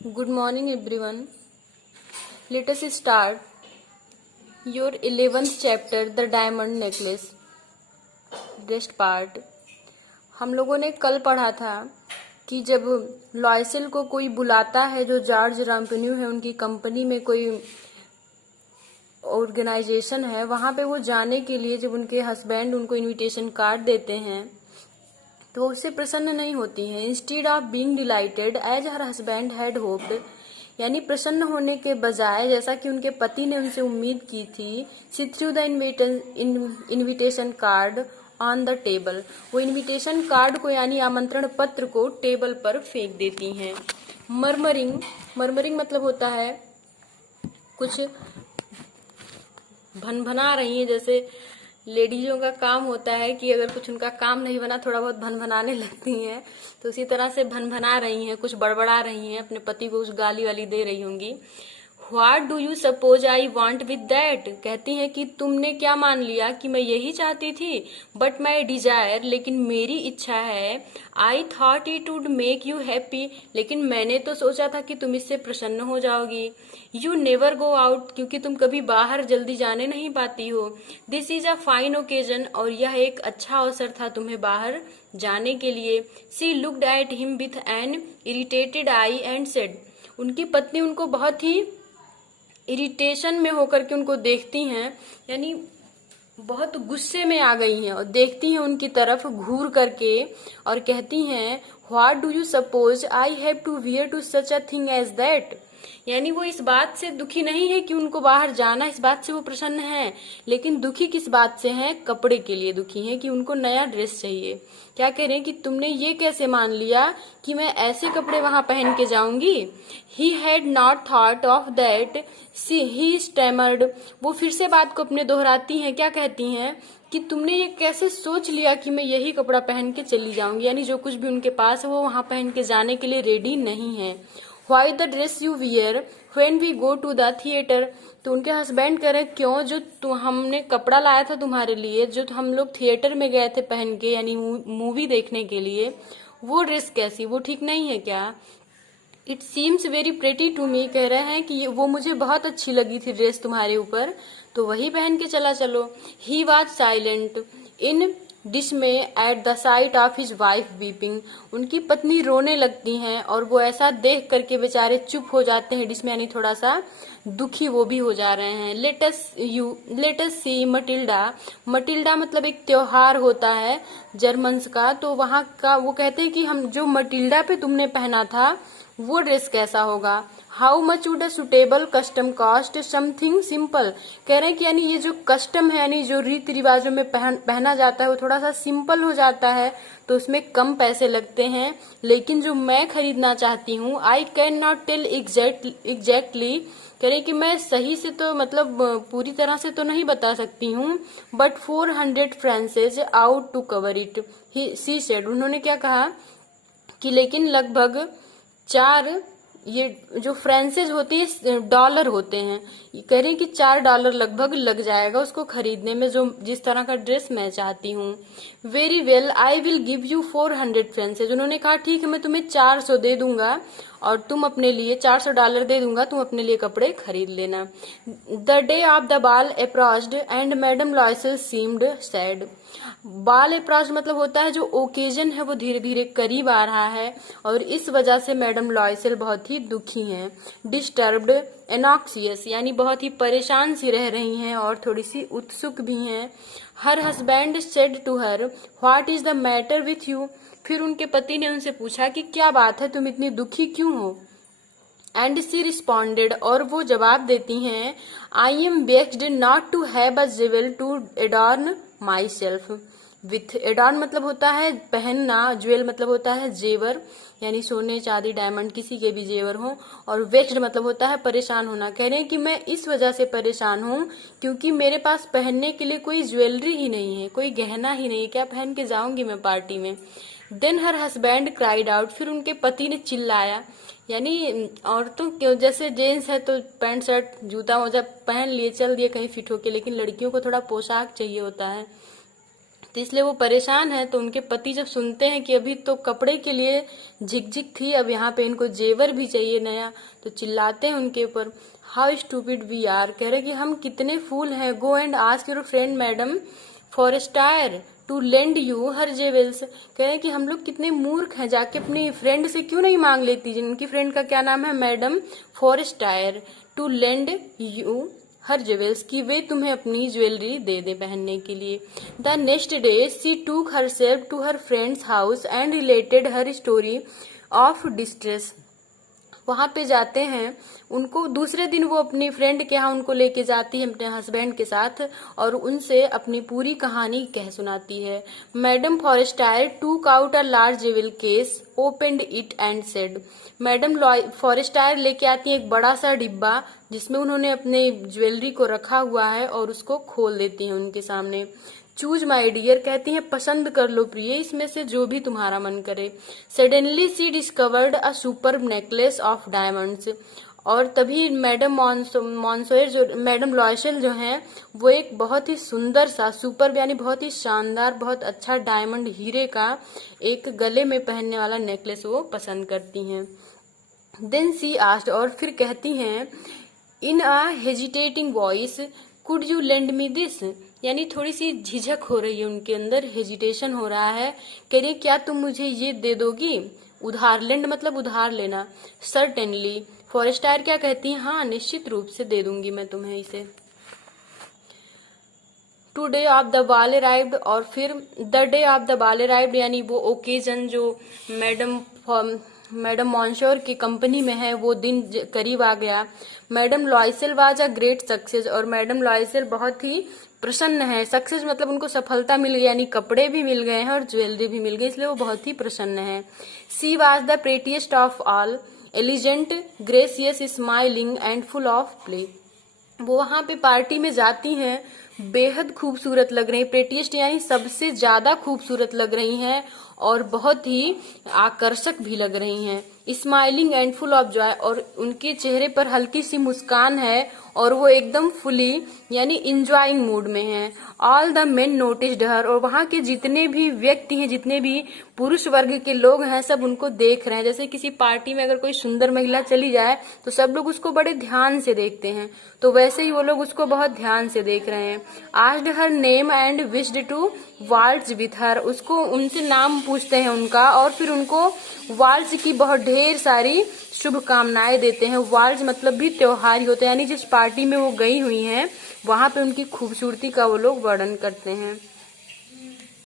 Good morning, everyone. Let us start your 11th chapter, The Diamond Necklace. Rest part. हम लोगों ने कल पढ़ा था कि जब लॉयसेल को कोई बुलाता है, जो जॉर्ज राम्पेन्यू है, उनकी कंपनी में कोई ऑर्गेनाइजेशन है, वहाँ पे वो जाने के लिए जब उनके हस्बैंड उनको इनविटेशन कार्ड देते हैं तो वो उससे प्रसन्न नहीं होती हैं. Instead of being delighted as her husband had hoped, यानी प्रसन्न होने के बजाय जैसा कि उनके पति ने उनसे उम्मीद की थी, she threw the invitation card on the table, वो इनविटेशन कार्ड को यानी आमंत्रण पत्र को टेबल पर फेंक देती हैं. मर्मरिंग, मर्मरिंग मतलब होता है कुछ भनभना रही है. जैसे लेडीजों का काम होता है कि अगर कुछ उनका काम नहीं बना, थोड़ा बहुत भनभनाने लगती हैं, तो उसी तरह से भनभना रही हैं, कुछ बड़बड़ा रही हैं, अपने पति को कुछ गाली वाली दे रही होंगी. What do you suppose I want with that, कहती हैं कि तुमने क्या मान लिया कि मैं यही चाहती थी. बट माई डिजायर, लेकिन मेरी इच्छा है. I thought it would make you happy, लेकिन मैंने तो सोचा था कि तुम इससे प्रसन्न हो जाओगी. यू नेवर गो आउट, क्योंकि तुम कभी बाहर जल्दी जाने नहीं पाती हो. This is a fine occasion, और यह एक अच्छा अवसर था तुम्हें बाहर जाने के लिए. She looked at him with an irritated eye and said, उनकी पत्नी उनको बहुत ही इरिटेशन में होकर के उनको देखती हैं, यानी बहुत गुस्से में आ गई हैं, और देखती हैं उनकी तरफ घूर करके और कहती हैं, what do you suppose I have to wear to such a thing as that, यानी वो इस बात से दुखी नहीं है कि उनको बाहर जाना, इस बात से वो प्रसन्न है, लेकिन दुखी किस बात से हैं, कपड़े के लिए दुखी हैं कि उनको नया ड्रेस चाहिए. क्या कह रहे हैं कि तुमने ये कैसे मान लिया कि मैं ऐसे कपड़े वहां पहन के जाऊंगी. He had not thought of that, he stammered, वो फिर से बात को अपने दोहराती हैं. क्या कहती हैं कि तुमने ये कैसे सोच लिया कि मैं यही कपड़ा पहन के चली जाऊंगी, यानी जो कुछ भी उनके पास है वो वहां पहन के जाने के लिए रेडी नहीं है. Why the dress you wear when we go to the theatre, तो उनके हस्बैंड कह रहे क्यों, जो हमने कपड़ा लाया था तुम्हारे लिए, जो हम लोग थिएटर में गए थे पहन के, यानी मूवी देखने के लिए, वो ड्रेस कैसी, वो ठीक नहीं है क्या. It seems very pretty to me, कह रहे हैं कि वो मुझे बहुत अच्छी लगी थी ड्रेस तुम्हारे ऊपर, तो वही पहन के चला चलो. He was silent in डिसमे at the site of his wife weeping, उनकी पत्नी रोने लगती हैं और वो ऐसा देख करके बेचारे चुप हो जाते हैं. डिसमे यानी थोड़ा सा दुखी वो भी हो जा रहे हैं. लेटस सी मटिल्डा, मटिल्डा मतलब एक त्योहार होता है जर्मन्स का, तो वहां का वो कहते हैं कि हम जो मटिल्डा पे तुमने पहना था वो ड्रेस कैसा होगा. How much would a suitable custom cost something simple, कह रहे हैं कि यानी ये जो कस्टम है, यानी जो रीति रिवाजों में पहना जाता है वो थोड़ा सा सिंपल हो जाता है, तो उसमें कम पैसे लगते हैं. लेकिन जो मैं खरीदना चाहती हूँ, I can not tell exactly, कह रहे कि मैं सही से तो मतलब पूरी तरह से तो नहीं बता सकती हूँ. But 400 francs ought to cover it, she said, उन्होंने क्या कहा कि लेकिन लगभग 4, ये जो फ्रांसेज होती है डॉलर होते हैं, ये कह रहे हैं कि $4 लगभग लग जाएगा उसको खरीदने में, जो जिस तरह का ड्रेस मैं चाहती हूँ. Very well I will give you 400 फ्रांसेज, उन्होंने कहा ठीक है मैं तुम्हें 400 दे दूंगा और तुम अपने लिए $400 दे दूंगा, तुम अपने लिए कपड़े खरीद लेना. The day of the ball approached and Madame Loisel seemed sad, ball approach मतलब होता है जो ओकेजन है वो धीरे धीरे करीब आ रहा है, और इस वजह से मैडम लॉयसेल बहुत ही दुखी हैं. डिस्टर्ब्ड एनॉक्सियस, यानी बहुत ही परेशान सी रह रही हैं और थोड़ी सी उत्सुक भी हैं. Her husband said to her, what is the matter with you, फिर उनके पति ने उनसे पूछा कि क्या बात है, तुम इतनी दुखी क्यों हो. एंड सी रिस्पॉन्डेड, और वो जवाब देती हैं, I am vexed not to have a jewel to adorn my self with, adorn मतलब होता है पहनना, ज्वेल मतलब होता है जेवर, यानी सोने चांदी डायमंड किसी के भी जेवर हो, और वेक्स्ड मतलब होता है परेशान होना. कह रहे हैं कि मैं इस वजह से परेशान हूँ क्योंकि मेरे पास पहनने के लिए कोई ज्वेलरी ही नहीं है, कोई गहना ही नहीं है, क्या पहन के जाऊंगी मैं पार्टी में. Then her husband cried out, फिर उनके पति ने चिल्लाया, यानी औरतों क्यों, जैसे जेंट्स है तो पैंट शर्ट जूता मोजा पहन लिए चल दिए कहीं फिट होके, लेकिन लड़कियों को थोड़ा पोशाक चाहिए होता है. तो इसलिए वो परेशान है। तो उनके पति जब सुनते हैं कि अभी तो कपड़े के लिए झिकझिक थी, अब यहाँ पे इनको जेवर भी चाहिए नया, तो चिल्लाते हैं उनके ऊपर। हाउ स्टूपिड वी आर, कह रहे कि हम कितने फूल हैं। Go and ask your friend Madame Forestier to lend you her jewels, कह रहे हैं कि हम लोग कितने मूर्ख हैं, जाके अपनी फ्रेंड से क्यों नहीं मांग लेती, जिनकी फ्रेंड का क्या नाम है, Madame Forestier, to lend you her jewels, की वे तुम्हें अपनी ज्वेलरी दे दे पहनने के लिए। The next day she took her self to her friend's house and related her story of distress. वहां पे जाते हैं उनको, दूसरे दिन वो अपनी फ्रेंड के यहाँ उनको लेके जाती है अपने हस्बैंड के साथ, और उनसे अपनी पूरी कहानी कह सुनाती है। Madame Forestier took out a large jewel case, opened it and said, Madame Forestier लेके आती है एक बड़ा सा डिब्बा जिसमें उन्होंने अपने ज्वेलरी को रखा हुआ है, और उसको खोल देती हैं उनके सामने। चूज माई डियर, कहती हैं पसंद कर लो प्रिय, इसमें से जो भी तुम्हारा मन करे। Suddenly she discovered a super necklace of diamonds, और तभी मैडम मॉन्सोयर जो मैडम लॉयशल जो हैं, वो एक बहुत ही सुंदर सा सुपर यानी बहुत ही शानदार, बहुत अच्छा डायमंड हीरे का एक गले में पहनने वाला नेकलेस वो पसंद करती हैं। देन सी आस्क्ड, और फिर कहती हैं in a hesitating voice, could you lend me this, यानी थोड़ी सी झिझक हो रही है उनके अंदर, हेजिटेशन हो रहा है। कह रही क्या तुम मुझे ये दे दोगी, उधार, लेंड मतलब उधार लेना। सर्टेनली, फॉरेस्टायर क्या कहती हैं, हाँ निश्चित रूप से दे दूंगी मैं तुम्हें इसे। टू डे ऑफ द बाल अराइव्ड, और फिर द डे ऑफ द बाल अराइव्ड, यानी वो ओकेजन जो मैडम मॉन्शोर की कंपनी में है, वो दिन करीब आ गया। Madame Loisel was a great success, और मैडम लॉयसेल बहुत ही प्रसन्न है। सक्सेस मतलब उनको सफलता मिल गई, यानी कपड़े भी मिल गए हैं और ज्वेलरी भी मिल गई, इसलिए वो बहुत ही प्रसन्न है। She was the prettiest of all, elegant, gracious, smiling and full of play, वो वहां पे पार्टी में जाती हैं, बेहद खूबसूरत लग रही, प्रेटीएस्ट यानी सबसे ज्यादा खूबसूरत लग रही हैं, और बहुत ही आकर्षक भी लग रही हैं। Smiling and full of Joy, और उनके चेहरे पर हल्की सी मुस्कान है, और वो एकदम फुली यानी इंजॉइंग मूड में हैं। ऑल द मेन नोटिस्ड हर, और वहां के जितने भी व्यक्ति हैं, जितने भी पुरुष वर्ग के लोग हैं, सब उनको देख रहे हैं। जैसे किसी पार्टी में अगर कोई सुंदर महिला चली जाए तो सब लोग उसको बड़े ध्यान से देखते हैं, तो वैसे ही वो लोग उसको बहुत ध्यान से देख रहे हैं। Asked her name and wished to waltz with her, उसको उनसे नाम पूछते हैं उनका, और फिर उनको वाल्ट्ज की बहुत ढेर सारी शुभकामनाएं देते हैं। वाल्ट्ज मतलब भी त्योहार ही होते हैं, यानी जिस पार्टी में वो गई हुई हैं वहां पे उनकी खूबसूरती का वो लोग वर्णन करते हैं।